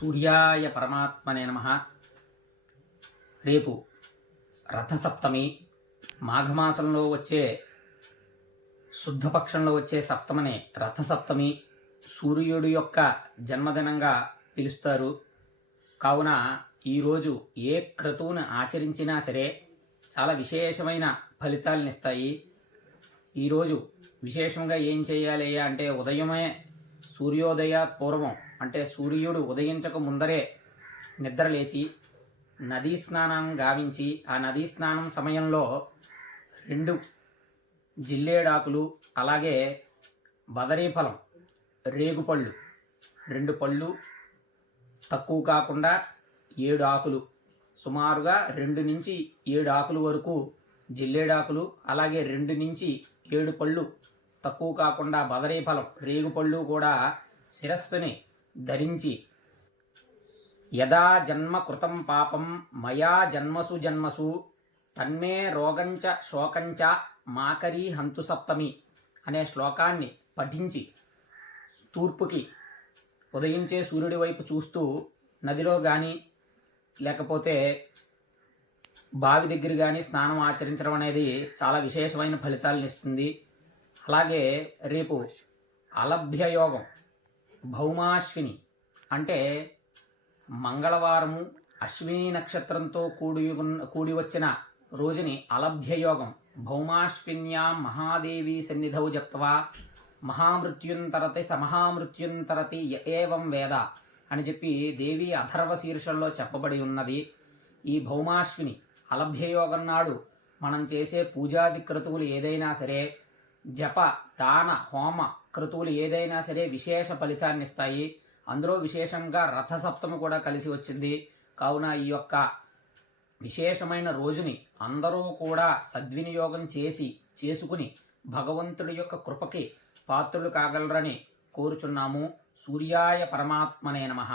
సూర్యాయ పరమాత్మనే నమః. రేపు రథసప్తమి, మాఘమాసంలో వచ్చే శుద్ధపక్షంలో వచ్చే సప్తమనే రథసప్తమి సూర్యుడి యొక్క జన్మదినంగా పిలుస్తారు. కావున ఈరోజు ఏ క్రతువును ఆచరించినా సరే చాలా విశేషమైన ఫలితాలనిస్తాయి. ఈరోజు విశేషంగా ఏం చేయాలి అంటే ఉదయమే సూర్యోదయ పూర్వం అంటే సూర్యుడు ఉదయించక ముందరే నిద్ర లేచి నదీ స్నానం గావించి ఆ నదీ స్నానం సమయంలో 2 జిల్లేడాకులు అలాగే బదరీఫలం రేగుపళ్ళు 2 పళ్ళు తక్కువ కాకుండా 7 ఆకులు సుమారుగా 2 నుంచి 7 ఆకులు వరకు జిల్లేడాకులు అలాగే 2 నుంచి 7 పళ్ళు తక్కువ కాకుండా బదరీఫలం రేగుపళ్ళు కూడా శిరస్సుని ధరించి యదా జన్మ కృతం పాపం మయా జన్మసు జన్మసు తన్మే రోగంచ శోకంచ మాకరీ హంతు సప్తమి అనే శ్లోకాన్ని పఠించి తూర్పుకి ఉదయించే సూర్యుడి వైపు చూస్తూ నదిలో కానీ లేకపోతే బావి దగ్గర కానీ స్నానం ఆచరించడం అనేది చాలా విశేషమైన ఫలితాలను ఇస్తుంది. అలాగే రేపు అలభ్యయోగం భౌమాశ్విని అంటే మంగళవారము అశ్విని నక్షత్రంతో కూడి వచ్చిన రోజుని అలభ్యయోగం భౌమాశ్విన్యాం మహాదేవి సన్నిధౌ జప్త్వా మహామృత్యుంతరతి సమహామృత్యుంతరతి ఏవం వేద అని చెప్పి దేవి అథర్వ శీర్షంలో చెప్పబడి ఉన్నది. ఈ భౌమాశ్విని అలభ్యయోగం నాడు మనం చేసే పూజాది క్రతువులు ఏదైనా సరే జప దాన హోమ క్రతువులు ఏదైనా సరే విశేష ఫలితాన్ని ఇస్తాయి. అందులో విశేషంగా రథసప్తమి కూడా కలిసి వచ్చింది. కావున ఈ యొక్క విశేషమైన రోజుని అందరూ కూడా సద్వినియోగం చేసుకుని భగవంతుడి యొక్క కృపకి పాత్రులు కాగలరని కోరుచున్నాము. సూర్యాయ పరమాత్మనే నమః.